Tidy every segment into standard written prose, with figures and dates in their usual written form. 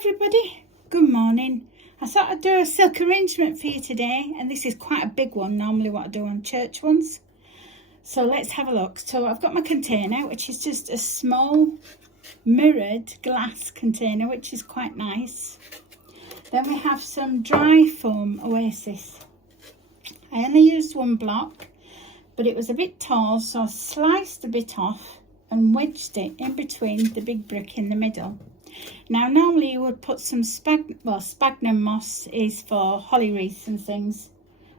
everybody, good morning. I thought I'd do a silk arrangement for you today, and this is quite a big one, normally what I do on church ones. So let's have a look. So I've got my container, which is just a small mirrored glass container, which is quite nice. Then we have some dry foam Oasis. I only used one block, but it was a bit tall, so I sliced a bit off and wedged it in between the big brick in the middle. Now normally you would put some sphagnum moss is for holly wreaths and things,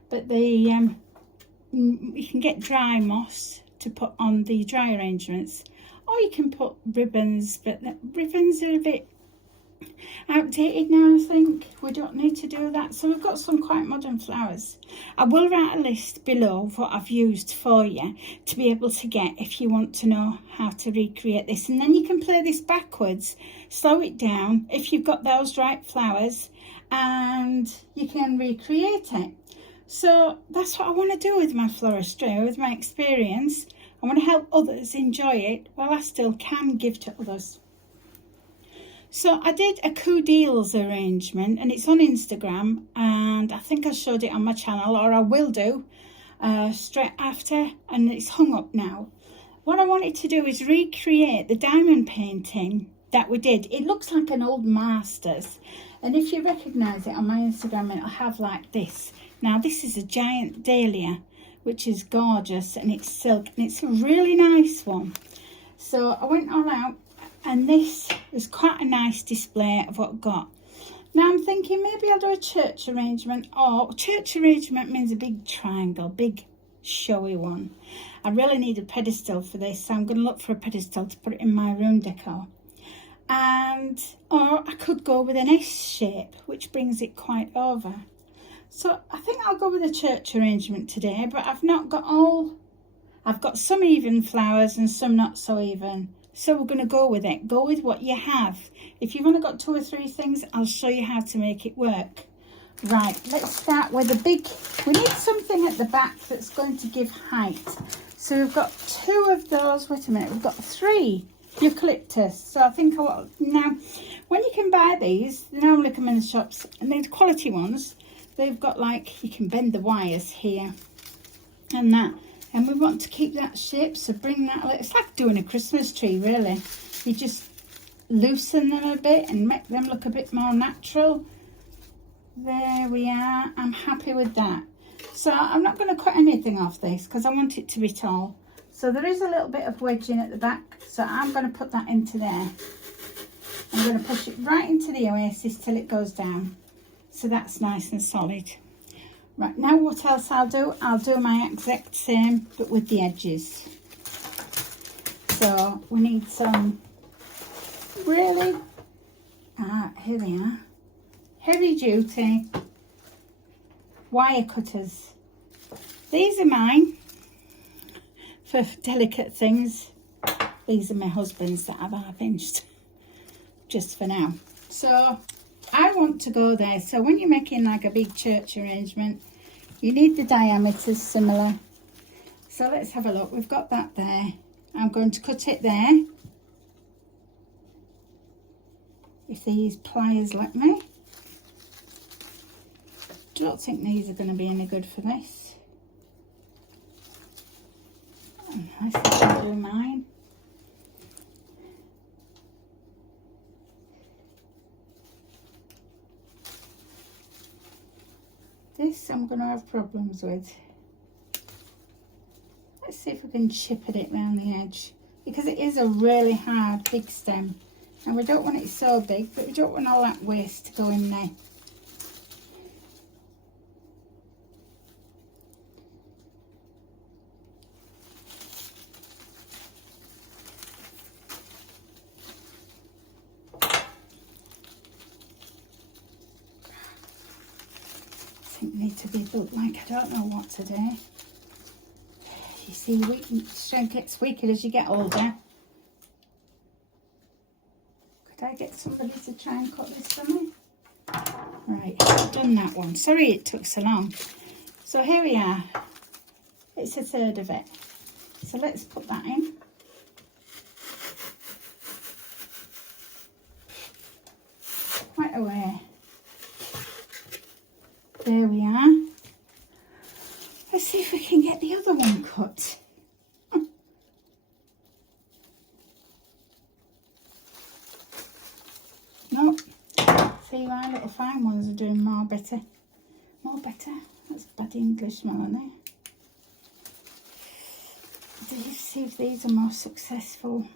but you can get dry moss to put on the dry arrangements, or you can put ribbons, but the ribbons are a bit outdated now. I think we don't need to do that. So we've got some quite modern flowers. I will write a list below of what I've used for you to be able to get if you want to know how to recreate this, and then you can play this backwards, slow it down if you've got those right flowers, and you can recreate it. So that's what I want to do with my floristry, with my experience. I want to help others enjoy it while I still can give to others. So I did a coup deals arrangement, and it's on Instagram, and I think I showed it on my channel, or I will do straight after, and it's hung up now. What I wanted to do is recreate the diamond painting that we did. It looks like an old master's, and if you recognise it on my Instagram, it'll have like this. Now this is a giant dahlia, which is gorgeous, and it's silk, and it's a really nice one. So I went all out, and this was quite a nice display of what I got. Now I'm thinking maybe I'll do a church arrangement, or church arrangement means a big triangle, big showy one. I really need a pedestal for this, so I'm going to look for a pedestal to put it in my room decor. Or I could go with an S shape, which brings it quite over. So I think I'll go with a church arrangement today, but I've got some even flowers and some not so even. So we're going to go with it. Go with what you have. If you've only got 2 or 3 things, I'll show you how to make it work. Right, let's start with we need something at the back that's going to give height. So we've got 2 of those. Wait a minute, we've got 3 eucalyptus. So I think now, when you can buy these, they normally come in the shops, and they're quality ones. They've got like, you can bend the wires here and that. And we want to keep that shape, so bring that, it's like doing a Christmas tree really. You just loosen them a bit and make them look a bit more natural. There we are, I'm happy with that. So I'm not going to cut anything off this because I want it to be tall. So there is a little bit of wedging at the back, so I'm going to put that into there. I'm going to push it right into the Oasis till it goes down. So that's nice and solid. Right, now what else I'll do my exact same, but with the edges. So we need some really, here they are, heavy duty wire cutters. These are mine for delicate things. These are my husband's that I've half-inched, just for now. So I want to go there. So when you're making like a big church arrangement, you need the diameters similar. So let's have a look. We've got that there. I'm going to cut it there, if these pliers let me. Don't think these are going to be any good for this. Let's do mine. This I'm going to have problems with. Let's see if we can chip at it around the edge, because it is a really hard big stem, and we don't want it so big, but we don't want all that waste to go in there. Need to be built like I don't know what to do. You see, strength gets weaker as you get older. Could I get somebody to try and cut this for me? Right, I've done that one. Sorry it took so long. So here we are. It's a third of it. So let's put that in. quite a way. There we are. Let's see if we can get the other one cut. Nope. See, my little fine ones are doing more better. More better. That's bad English, Melanie. Do you see if these are more successful?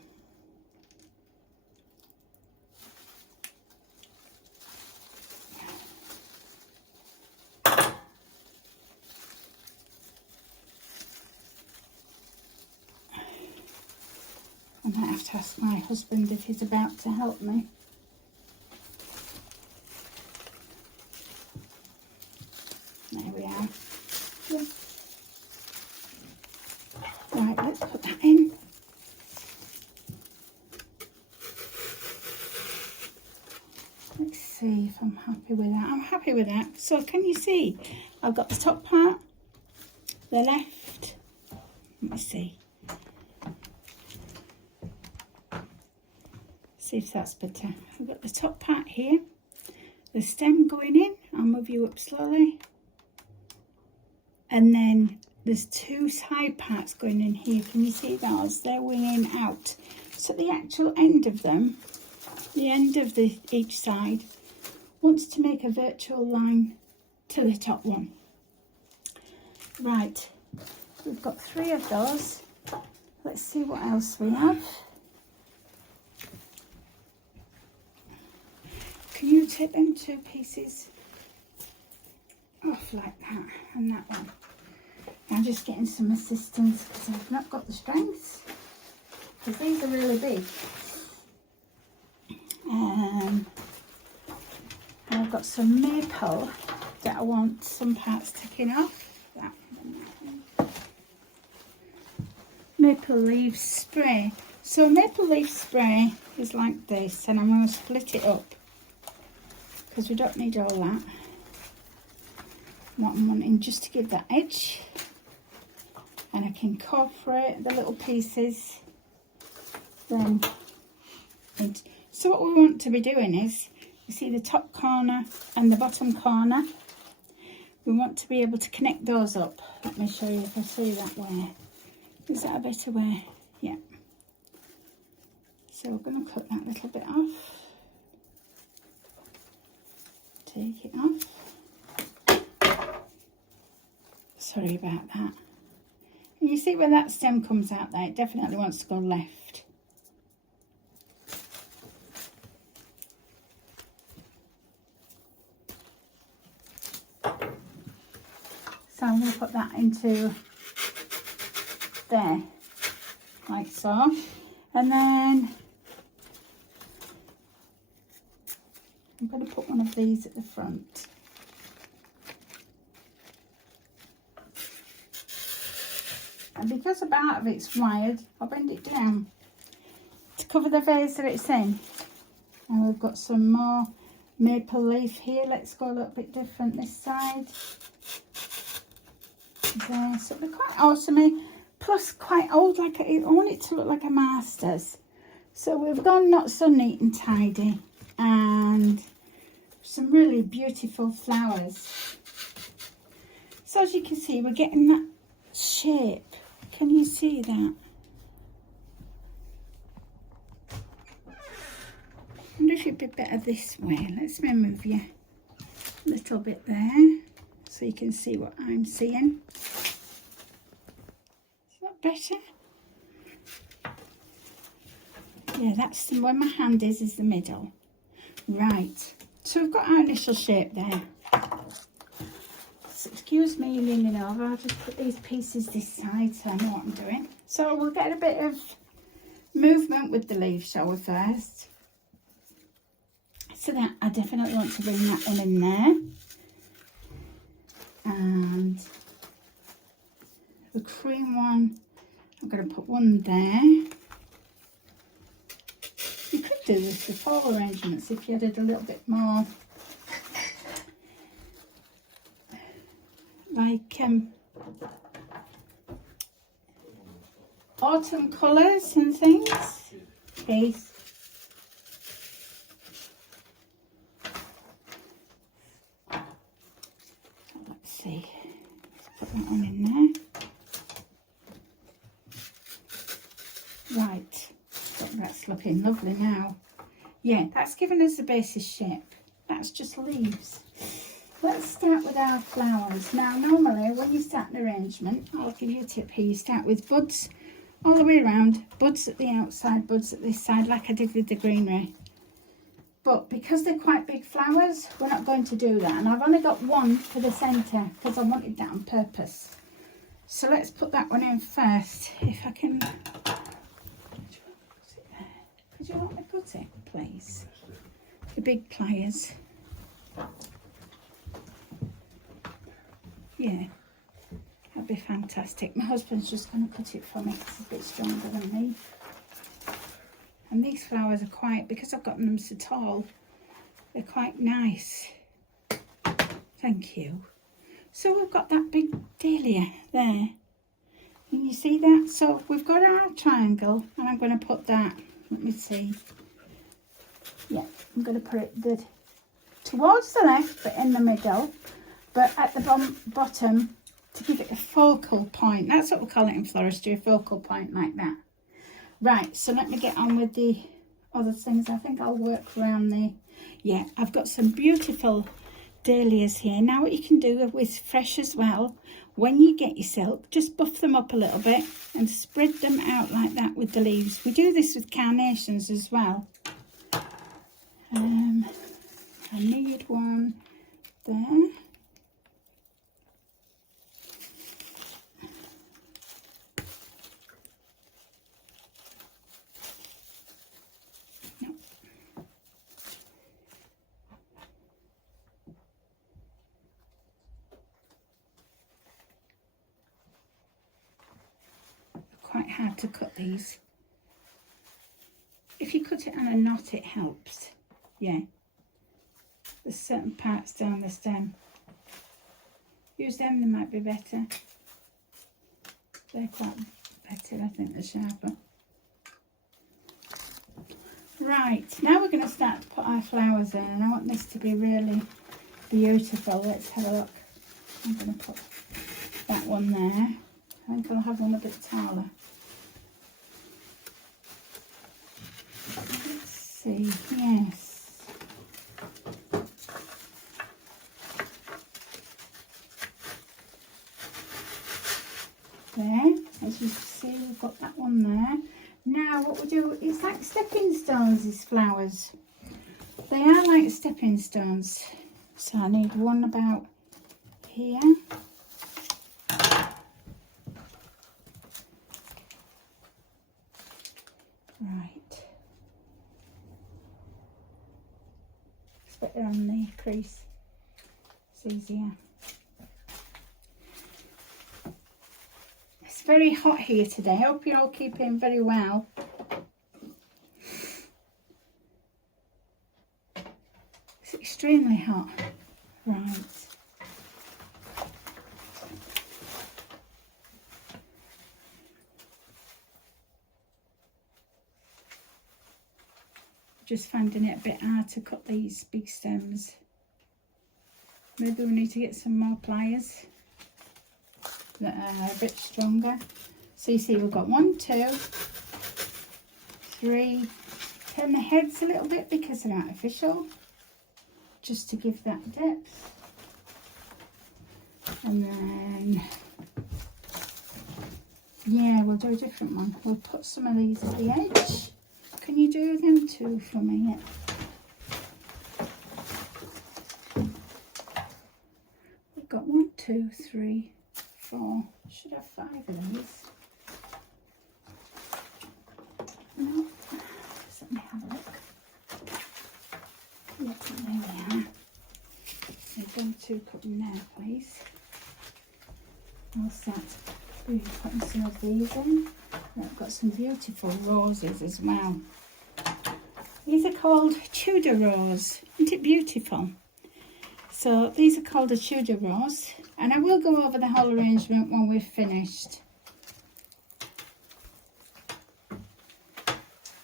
I might have to ask my husband if he's about to help me. There we are. Yeah. Right, let's put that in. Let's see if I'm happy with that. I'm happy with that. So can you see? I've got the top part, the left. Let me see. See if that's better. I've got the top part here, the stem going in. I'll move you up slowly. And then there's two side parts going in here. Can you see those? They're winging out. So the actual end of them, the end of each side, wants to make a vertical line to the top one. Right, we've got 3 of those. Let's see what else we have. Can you take them 2 pieces off like that and that one? I'm just getting some assistance because I've not got the strength, because these are really big. I've got some maple that I want some parts taken off. That one. Maple leaf spray. So maple leaf spray is like this, and I'm going to split it up because we don't need all that. What I'm wanting just to give that edge, and I can incorporate the little pieces then. So what we want to be doing is, you see the top corner and the bottom corner, we want to be able to connect those up. Let me show you if I see that way. Is that a better way? Yeah. So we're going to cut that little bit off. Take it off. Sorry about that. And you see where that stem comes out there, it definitely wants to go left. So I'm going to put that into there, like so. And then I'm going to put one of these at the front. And because a part of it's wired, I'll bend it down to cover the vase that it's in. And we've got some more maple leaf here. Let's go a little bit different this side. There. So they're quite awesome, plus quite old. Like I want it to look like a master's. So we've gone not so neat and tidy, and some really beautiful flowers. So as you can see, we're getting that shape. Can you see that? I wonder if it'd be better this way. Let's move you a little bit there so you can see what I'm seeing. Is that better? Yeah, that's where my hand is the middle. Right, so we've got our initial shape there. So excuse me leaning over, I'll just put these pieces this side so I know what I'm doing. So we'll get a bit of movement with the leaf, shall we, first? So that I definitely want to bring that one in there. And the cream one, I'm going to put one there. You could do this with floral arrangements if you added a little bit more like autumn colours and things. Okay. see. Let's put that one in there. Right, that's looking lovely now. Yeah, that's given us the basis shape. That's just leaves. Let's start with our flowers. Now, normally when you start an arrangement, I'll give you a tip here. You start with buds all the way around, buds at the outside, buds at this side, like I did with the greenery. But because they're quite big flowers, we're not going to do that. And I've only got one for the centre because I wanted that on purpose. So let's put that one in first. If I can... Could you let me put it, please? The big pliers. Yeah, that'd be fantastic. My husband's just going to cut it for me. It's a bit stronger than me. And these flowers are quite, because I've gotten them so tall, they're quite nice. Thank you. So we've got that big dahlia there. Can you see that? So we've got our triangle, and I'm going to put that, let me see. Yeah, I'm going to put it towards the left, but in the middle. But at the bottom, to give it a focal point. That's what we call it in floristry, a focal point like that. Right, so let me get on with the other things. I think I'll work around the... Yeah, I've got some beautiful dahlias here. Now what you can do with fresh as well, when you get your silk, just buff them up a little bit and spread them out like that with the leaves. We do this with carnations as well. I need one there. Quite hard to cut these. If you cut it on a knot, it helps. Yeah, there's certain parts down the stem. Use them, they might be better. They're quite better, I think they're sharper. Right, now we're going to start to put our flowers in, and I want this to be really beautiful. Let's have a look. I'm going to put that one there. I think I'll have one a bit taller. Let's see, yes. There, as you see, we've got that one there. Now what we do, it's like stepping stones, these flowers. They are like stepping stones. So I need one about here. Right. It's better on the crease. It's easier. It's very hot here today. I hope you're all keeping very well. It's extremely hot. Right. Just finding it a bit hard to cut these big stems. Maybe we need to get some more pliers that are a bit stronger. So you see we've got 1, 2, 3. Turn the heads a little bit because they're artificial, just to give that depth. And then, yeah, we'll do a different one. We'll put some of these at the edge. Can you do them too for me? Yeah. We've got 1, 2, 3, 4. Should have 5 of these. No. Just let me have a look. Yeah, there we are. So 1, 2, put them there, please. I'll start putting some of these in. I've got some beautiful roses as well. These are called Tudor rose. Isn't it beautiful? So these are called a Tudor rose, and I will go over the whole arrangement when we've finished.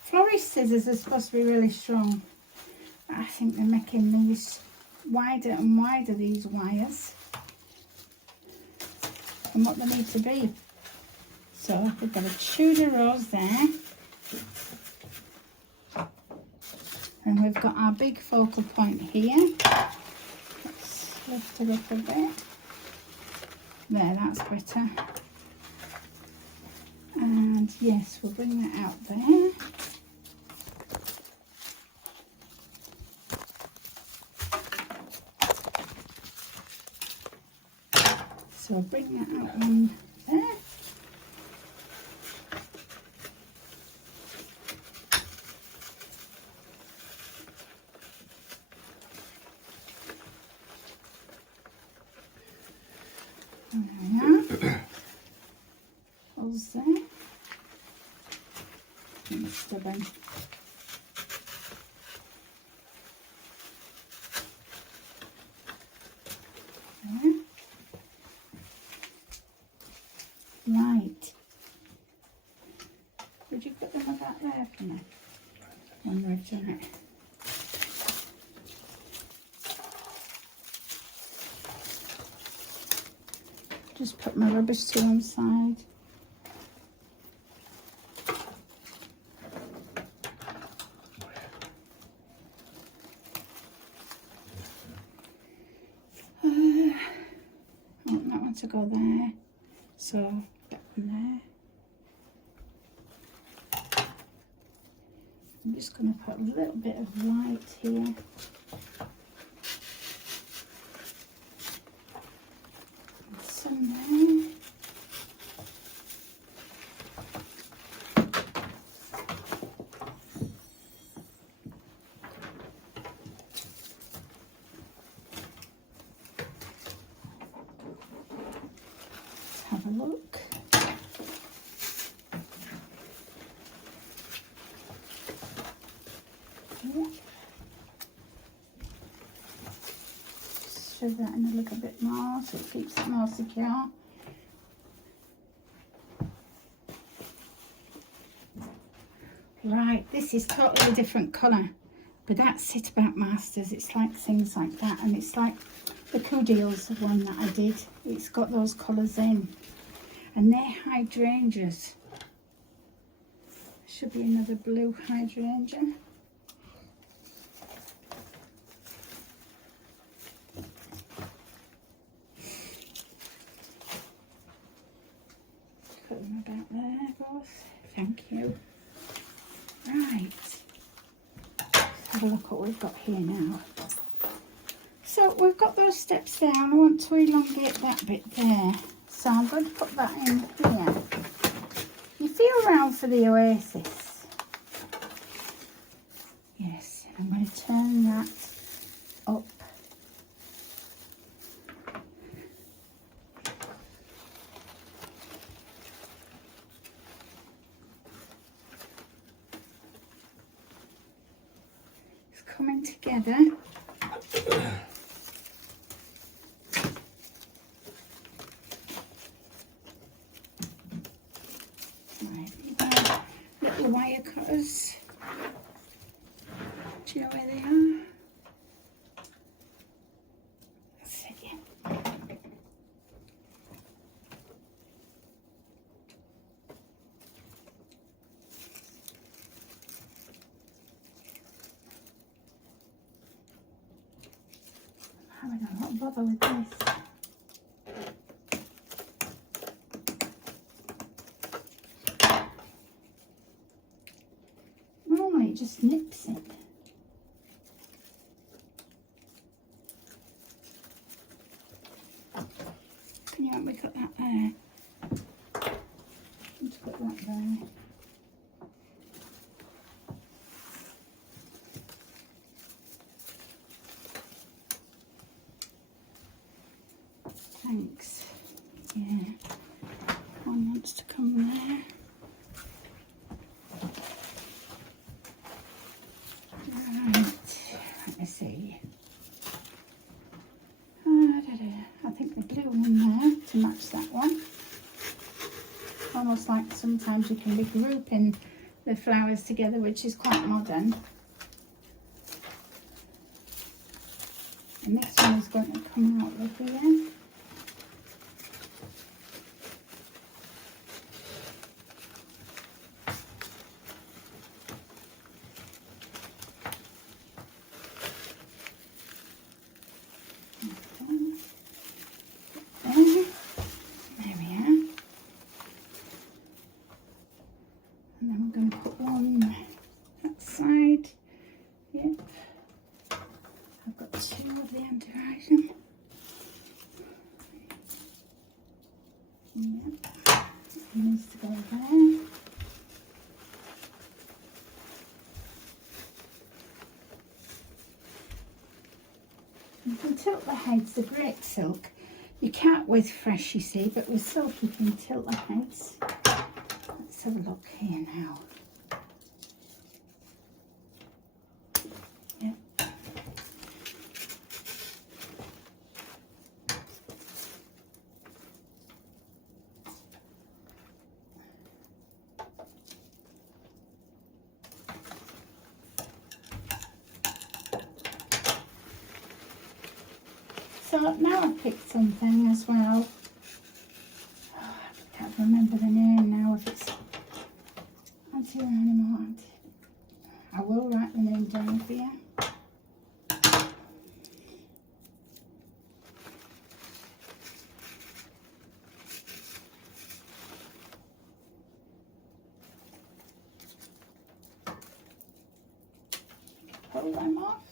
Florist scissors are supposed to be really strong. I think they're making these wider and wider, these wires. and what they need to be. So we've got a Tudor rose there. And we've got our big focal point here. Let's lift it up a bit. There, that's better. And yes, we'll bring that out there. So I'll bring that out one there. There we are. Pulls there. And stubborn. There. Right. Would you put them about there for me? When we've done it. Just put my rubbish to one side. I want that one to go there. So that one there. I'm just going to put a little bit of light here. And some there. Let's have a look. Shove that in a little bit more so it keeps it more secure. Right, this is totally a different colour, but that's it about Masters. It's like things like that, and it's like the Coudils one that I did. It's got those colours in, and they're hydrangeas. Should be another blue hydrangea. Put them about there, both. Thank you. Right. Let's have a look what we've got here now. So we've got those steps down. I want to elongate that bit there. So I'm going to put that in here. You feel around for the oasis. Yes, I'm going to turn that up. It's coming together. Little wire cutters. Do you know where they are? That's it, yeah. I'm having a lot of bother with this. It just nips it. Can you help me cut that there? Let's put that there. Thanks. Yeah. One wants to come there. See, I think the blue one there to match that one. Almost like sometimes you can be grouping the flowers together, which is quite modern. And this one is going to come out of here. I've got 2 of the anti-rhizome. Yeah, it needs to go there. You can tilt the heads, the great silk. You can't with fresh, you see, but with silk you can tilt the heads. Let's have a look here now. Yep. So now I've picked something as well. Oh, I can't remember the name now. If it's anti-animal, I will write the name down for you. Pull them off.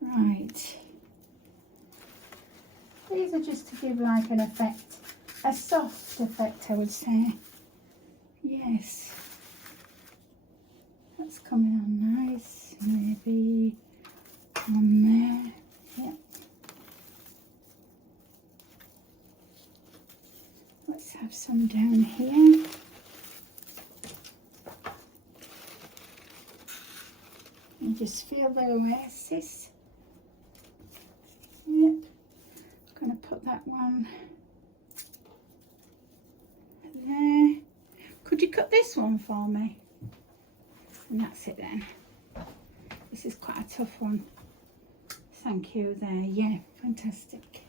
Right. These are just to give like an effect, a soft effect I would say. Yes. That's coming on nice. Maybe on there. Yep. Let's have some down here. And just feel the oasis. Yep. Going to put that one there. Could you cut this one for me? And that's it then. This is quite a tough one. Thank you there. Yeah, fantastic.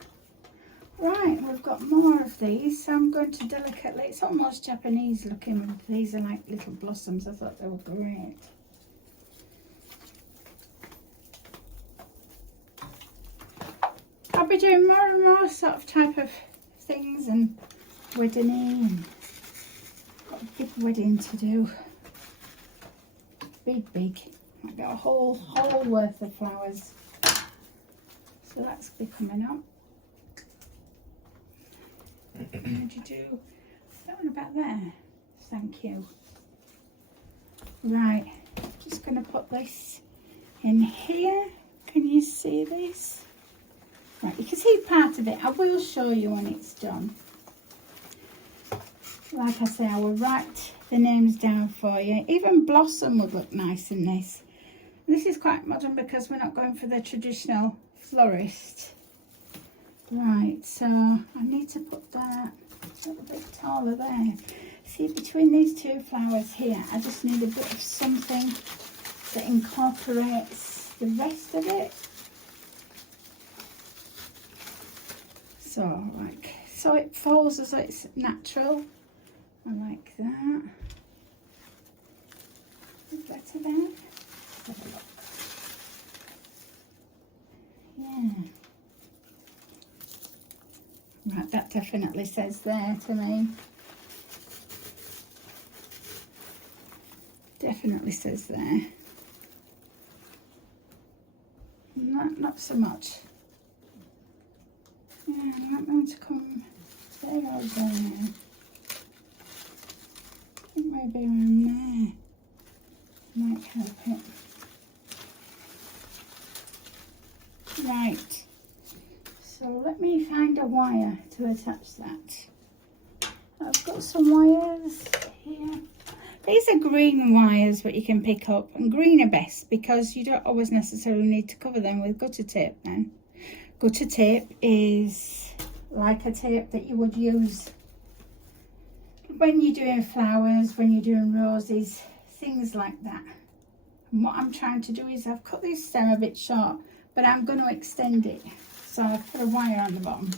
Right, we've got more of these. So I'm going to delicately, it's almost Japanese looking. These are like little blossoms. I thought they were great. I'll be doing more and more sort of type of things and wedding and got a big wedding to do. Big. I've got a whole worth of flowers. So that's be coming up. How do you do that one about there? Thank you. Right, just going to put this in here. Can you see this? Right, you can see part of it. I will show you when it's done. Like I say, I will write the names down for you. Even blossom would look nice in this. This is quite modern because we're not going for the traditional florist. Right, so I need to put that a little bit taller there. See, between these 2 flowers here, I just need a bit of something that incorporates the rest of it. So, so it falls as though it's natural. I like that. Better there. Let's have a look. Yeah. Right, that definitely says there to me. Definitely says there. Not so much. Yeah, I want them to come there or there. I think maybe around there might help it. Right, so let me find a wire to attach that. I've got some wires here. These are green wires that you can pick up, and green are best because you don't always necessarily need to cover them with gutter tape then. Gutter tape is like a tape that you would use when you're doing flowers, when you're doing roses, things like that. And what I'm trying to do is I've cut this stem a bit short, but I'm going to extend it. So I've put a wire on the bottom.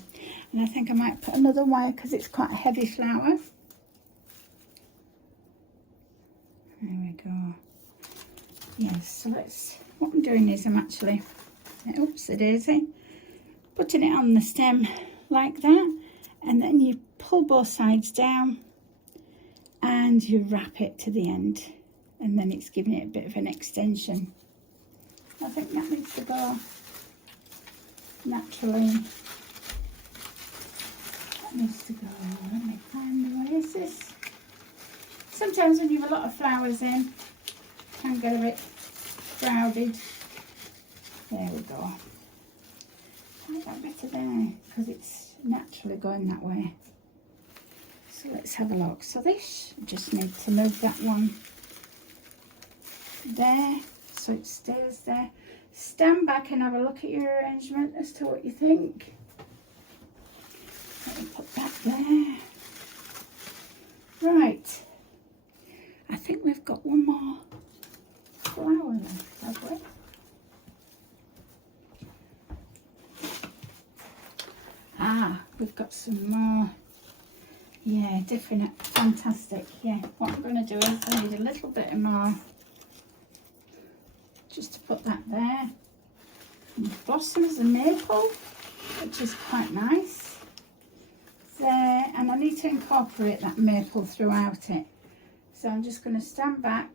And I think I might put another wire because it's quite a heavy flower. There we go. Yes, so what I'm doing is I'm actually, oops a daisy, putting it on the stem like that, and then you pull both sides down and you wrap it to the end, and then it's giving it a bit of an extension. I think that needs to go naturally. That needs to go. Let me find the oasis. Sometimes when you have a lot of flowers in, it can get a bit crowded. There we go. I like that better there because it's naturally going that way. So let's have a look. So this, just need to move that one there so it stays there. Stand back and have a look at your arrangement as to what you think. Let me put that there. Right. I think we've got one more flower left, have we? Ah, we've got some more. Yeah, different, fantastic. Yeah, what I'm going to do is I need a little bit more, just to put that there. And blossoms and maple, which is quite nice. There, and I need to incorporate that maple throughout it. So I'm just going to stand back,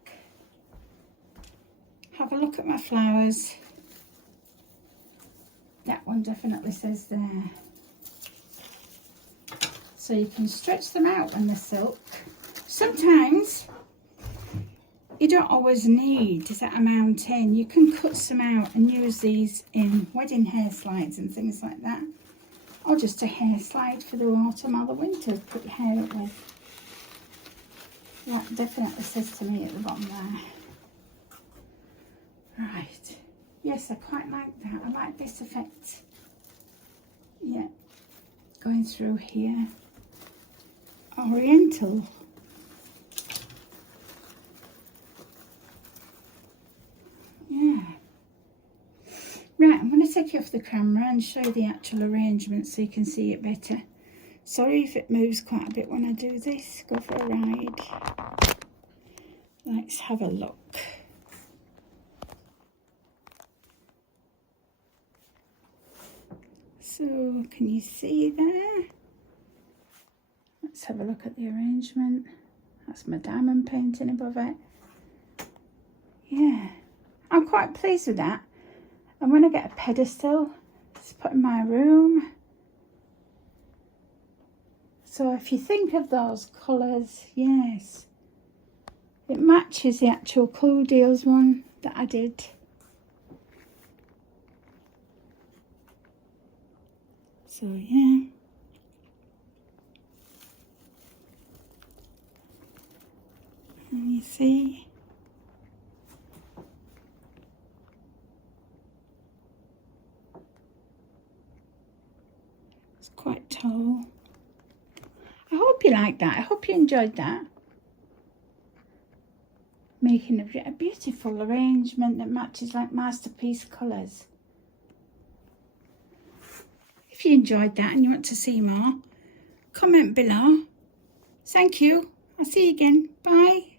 have a look at my flowers. That one definitely says there. So you can stretch them out when they're silk. Sometimes you don't always need that amount in. You can cut some out and use these in wedding hair slides and things like that. Or just a hair slide for the autumn or the winter to put your hair up with. That definitely says to me at the bottom there. Right. Yes, I quite like that. I like this effect. Yeah. Going through here. Oriental. Yeah. Right, I'm going to take you off the camera and show you the actual arrangement so you can see it better. Sorry if it moves quite a bit when I do this. Go for a ride. Let's have a look. So, can you see there? Let's have a look at the arrangement. That's my diamond painting above it. Yeah, I'm quite pleased with that. I'm going to get a pedestal to put in my room. So if you think of those colours, yes, it matches the actual Cool Deals one that I did. So yeah. And you see, it's quite tall. I hope you like that. I hope you enjoyed that. Making a beautiful arrangement that matches like masterpiece colours. If you enjoyed that and you want to see more, comment below. Thank you. I'll see you again. Bye.